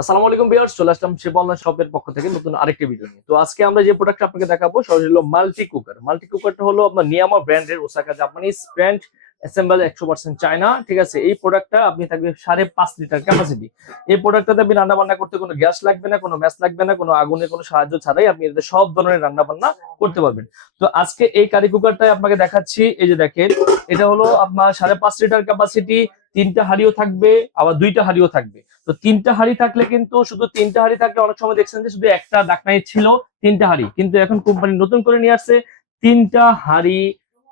আসসালামু আলাইকুম বিয়ার্স চলে আসলাম শিব অনলাইন শপের পক্ষ থেকে নতুন আরেকটি ভিডিও নিয়ে। তো আজকে আমরা যে প্রোডাক্ট আপনাকে দেখাবো, সেটা হলো মাল্টি কুকার মাল্টি কুকারটা হলো আপনার নিয়ামা ব্র্যান্ডের ওসাকা জাপানিজ ব্র্যান্ড অ্যাসেম্বল একশো পার্সেন্ট চায়না ঠিক আছে, এই প্রোডাক্টটা আপনি থাকবে সাড়ে পাঁচ লিটার ক্যাপাসিটি এই প্রোডাক্টটাতে আপনি রান্না বান্না করতে কোনো গ্যাস লাগবে না, কোনো ম্যাচ লাগবে না, কোনো আগুনের কোনো সাহায্য ছাড়াই আপনি এতে সব ধরনের রান্না বান্না করতে পারবেন। তো আজকে এই কারি কুকারটাই আপনাকে দেখাচ্ছি, এই যে দেখেন, এটা হলো আপনার সাড়ে পাঁচ লিটার ক্যাপাসিটি তিনটা হাড়িও থাকবে, আবার দুইটা হাড়িও থাকবে। তো তিনটা হাড়ি থাকলে কিন্তু, শুধু তিনটা হাড়ি থাকলে অনেক সময় দেখছেন যে শুধু একটা ডাকনাই ছিল, তিনটা হাড়ি। কিন্তু এখন কোম্পানি নতুন করে নিয়ে আসছে, তিনটা হাড়ি,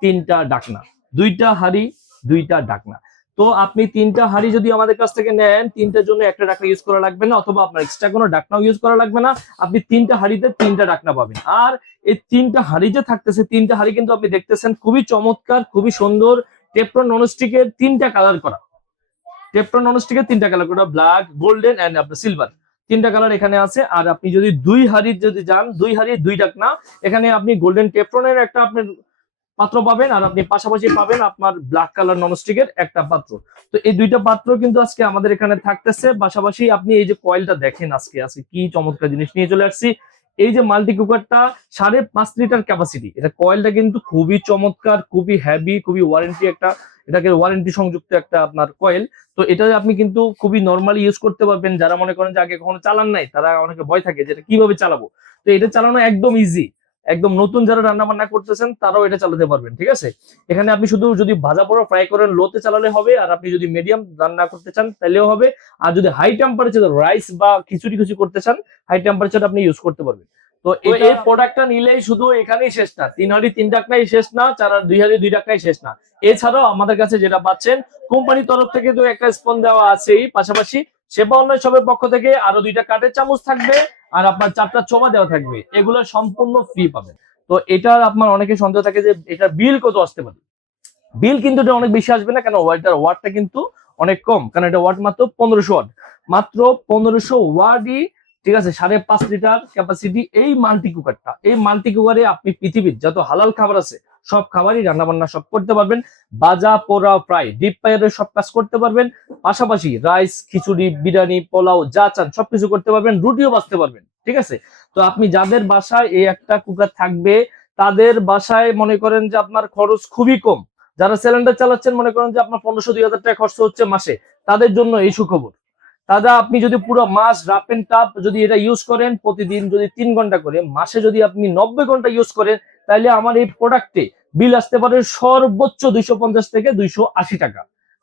তিনটা ডাকনা। দুইটা হাড়ি, দুইটা ডাকনা। তো আপনি তিনটা হাড়ি যদি আমাদের কাছ থেকে নেন, তিনটার জন্য একটা ডাকনা ইউজ করা লাগবে না, অথবা আপনার এক্সট্রা কোনো ডাকনাও ইউজ করা লাগবে না, আপনি তিনটা হাড়িতে তিনটা ডাকনা পাবেন। আর এই তিনটা হাড়ি যে থাকতেছে, তিনটা হাড়ি কিন্তু আপনি দেখতেছেন খুবই চমৎকার, খুবই সুন্দর টেপ্রন ননস্টিকের তিনটা কালার করা। টেপটন ননস্টিকের তিনটা কালার করা ব্ল্যাক গোল্ডেন এন্ড আপনার সিলভার তিনটা কালার এখানে আছে, আর আপনি যদি দুই হাড়ির যদি যান, দুই হাড়ির দুই ডাকনা, এখানে আপনি গোল্ডেন টেপ্রনের একটা আপনার পাত্র পাবেন আর আপনি পাশাপাশি পাবেন আপনার ব্ল্যাক কালার ননস্টিকের একটা পাত্র। তো এই দুইটা পাত্র কিন্তু আজকে আমাদের এখানে থাকতেছে। পাশাপাশি আপনি এই যে কয়েলটা দেখেন আজকে আজকে কি চমৎকার জিনিস নিয়ে চলে আসছি। এই যে মাল্টি কুকারটা সাড়ে পাঁচ লিটার ক্যাপাসিটি এটা কয়েলটা কিন্তু খুবই চমৎকার, খুবই হেভি খুবই ওয়ারেন্টি একটা, এটাকে ওয়ারেন্টি সংযুক্ত একটা আপনার কয়েল তো এটা আপনি কিন্তু খুবই নর্মালি ইউজ করতে পারবেন। যারা মনে করেন যে আগে কখনো চালান নাই, তারা অনেকে ভয় থাকে যে এটা কীভাবে চালাবো। তো এটা চালানো একদম ইজি একদম নতুন যারা রান্না বান্না করতেছেন তারাও এটা চালাতে পারবেন ঠিক আছে? এখানে আপনি শুধু যদি ভাজা পোড়া ফ্রাই করেন লোতে চালালে হবে আর আপনি যদি মিডিয়াম রান্না করতে চান তাহলেও হবে। আর যদি হাই টেম্পারেচার রাইস বা খিচুড়ি খিচুড়ি করতে চান হাই টেম্পারেচার আপনি ইউজ করতে পারবেন। তো এই প্রোডাক্টটা নিলেই শুধু এখানেই শেষ না তিন হাড়ি তিন টাকাই শেষ না চার দুই হাড়ি দুই টাকাই শেষ না। এছাড়াও আমাদের কাছে যেটা পাচ্ছেন কোম্পানির তরফ থেকে তো একটা স্পন দেওয়া আছেই পাশাপাশি সেবা অনলাইন শপের পক্ষ থেকে আরও দুইটা কাঠের চামচ থাকবে আর আপনার চারটা চোমা দেওয়া থাকবে। এগুলো সম্পূর্ণ ফ্রি পাবেন। তো এটার আপনার অনেকে সন্দেহ থাকে যে এটা বিল কত আসতে পারে। বিল কিন্তু এটা অনেক বেশি আসবে না, কেন ওয়াটার ওয়াটটা কিন্তু অনেক কম, কারণ এটা ওয়াট মাত্র পনেরোশো ওয়াট। মাত্র পনেরোশো ওয়াটই, ঠিক আছে, সাড়ে পাঁচ লিটার ক্যাপাসিটি এই মাল্টি কুকারটা এই মাল্টি কুকারে আপনি পৃথিবীর যত হালাল খাবার আছে সব খাবারই রান্না বান্না সব করতে পারবেন। বাজা পোড়া ফ্রাই ডিপ ফায়ারের সব কাজ করতে পারবেন। পাশাপাশি রাইস খিচুড়ি, বিরিয়ানি, পোলাও, যা চান সবকিছু করতে পারবেন, রুটিও বাঁচতে পারবেন, ঠিক আছে? তো আপনি যাদের বাসায় এই একটা কুকার থাকবে, তাদের বাসায় মনে করেন যে আপনার খরচ খুবই কম। যারা সিলিন্ডার চালাচ্ছেন, মনে করেন যে আপনার পনেরোশো, দুই হাজার টাকা খরচ হচ্ছে মাসে, তাদের জন্য এই সুখবর। দাদা আপনি যদি পুরো মাস রাপ এন্ড টাপ যদি এটা ইউজ করেন, প্রতিদিন যদি তিন ঘণ্টা করে, মাসে যদি আপনি নব্বই ঘণ্টা ইউজ করেন তাহলে আমার এই প্রোডাক্টে বিল আসতে পারে সর্বোচ্চ দুইশো পঞ্চাশ থেকে দুইশো আশি টাকা।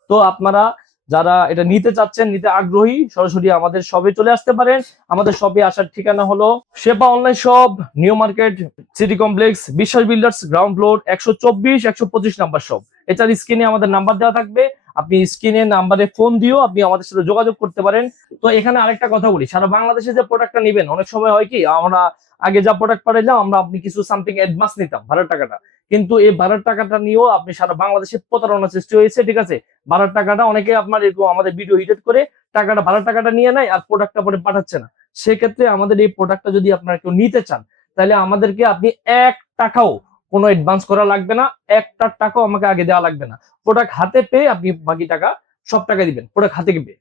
তো আপনারা যারা এটা নিতে চাচ্ছেন, নিতে আগ্রহী, সরাসরি আমাদের শপে চলে আসতে পারেন। আমাদের শপে আসার ঠিকানা হলো Seba online shop New Market City Complex Biswas Builders ground floor একশো চব্বিশ, একশো পঁচিশ নাম্বার শপ এছাড়া স্ক্রিনে আমাদের নাম্বার দেওয়া থাকবে। আপনি স্ক্রিনে নাম্বারে ফোন দিও আপনি আমাদের সাথে যোগাযোগ করতে পারেন। তো এখানে আরেকটা কথা বলি, সারা বাংলাদেশে যে প্রোডাক্টটা নেবেন, অনেক সময় হয় কি, আমরা আগে যা প্রোডাক্ট পাঠাইলাম, আমরা আপনি কিছু সামথিং অ্যাডভান্স নিতাম ভাড়ার টাকাটা। কিন্তু এই ভাড়ার টাকাটা নিয়েও আপনি সারা বাংলাদেশে প্রতারণা সৃষ্টি হয়েছে, ঠিক আছে? ভাড়ার টাকাটা অনেকে আপনার এরকম আমাদের ভিডিও হিটেড করে টাকাটা ভাড়ার টাকাটা নিয়ে নেয় আর প্রোডাক্টটা পরে পাঠাচ্ছে না। সেক্ষেত্রে আমাদের এই প্রোডাক্টটা যদি আপনারা কেউ নিতে চান, তাহলে আমাদেরকে আপনি এক টাকাও কোনো অ্যাডভান্স করা লাগবে না, একটা টাকাও আমাকে আগে দেওয়া লাগবে না। প্রোডাক্ট হাতে পেয়ে আপনি বাকি টাকা সব টাকা দিবেন প্রোডাক্ট হাতে পেয়ে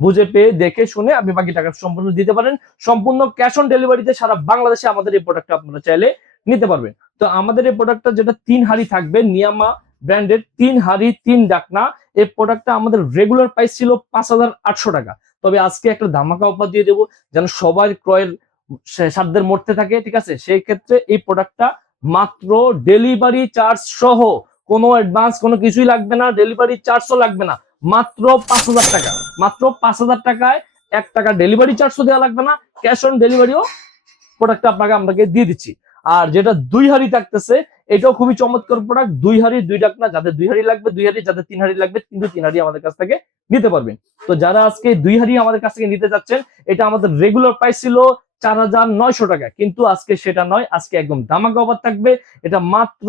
বুঝে পেয়ে, দেখে শুনে আপনি বাকি টাকা সম্পূর্ণ দিতে পারেন। সম্পূর্ণ ক্যাশ অন ডেলিভারিতে সারা বাংলাদেশে আমাদের এই প্রোডাক্টটা আপনারা চাইলে নিতে পারবেন। তো আমাদের এই প্রোডাক্টটা যেটা তিন হাড়ি থাকবে নিয়ামা ব্র্যান্ডের তিন হাড়ি, তিন ডাকনা, এই প্রোডাক্টটা আমাদের রেগুলার প্রাইস ছিল পাঁচ হাজার আটশো টাকা। তবে আজকে একটা ধামাকা অফার দিয়ে দেবো, যেন সবার ক্রয়ের সাধ্যের মধ্যে থাকে, ঠিক আছে? সেই ক্ষেত্রে এই প্রোডাক্টটা মাত্র ডেলিভারি চার্জ সহ কোনো অ্যাডভান্স কোনো কিছুই লাগবে না ডেলিভারি চার্জও লাগবে না। মাত্র পাঁচ হাজার টাকা। মাত্র পাঁচ হাজার টাকায় এক টাকা ডেলিভারি চার্জও দেওয়া লাগবে না ক্যাশ অন ডেলিভারিও প্রোডাক্টটা আপনাকে আপনাকে দিয়ে দিচ্ছি। আর যেটা দুই হাড়ি থাকতেছে, এটাও খুবই চমৎকার প্রোডাক্ট দুই হাড়ি, দুই ডাকনা যাদের দুই হাড়ি লাগবে, দুই হাড়ি, যাদের তিন হাড়ি লাগবে, কিন্তু তিন হাড়ি আমাদের কাছ থেকে নিতে পারবেন। তো যারা আজকে দুই হাড়ি আমাদের কাছ থেকে নিতে যাচ্ছেন, এটা আমাদের রেগুলার প্রাইস ছিল চার হাজার নয়শো টাকা। কিন্তু আজকে সেটা নয়, আজকে একদম দামাকা অফার থাকবে। এটা মাত্র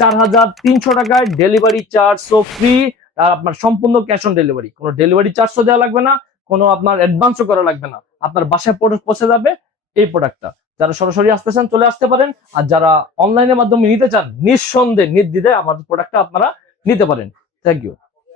চার হাজার তিনশো টাকায় ডেলিভারি চার্জও ফ্রি আর আপনার সম্পূর্ণ ক্যাশ অন ডেলিভারি কোনো ডেলিভারি চার্জও দেওয়া লাগবে না, কোনো আপনার অ্যাডভান্সও করা লাগবে না। আপনার বাসায় পৌঁছে যাবে এই প্রোডাক্টটা যারা সরাসরি আসতে চান চলে আসতে পারেন, আর যারা অনলাইনের মাধ্যমে নিতে চান, নিঃসন্দেহে, নির্দ্বিধায় আমার প্রোডাক্টটা আপনারা নিতে পারেন। Thank you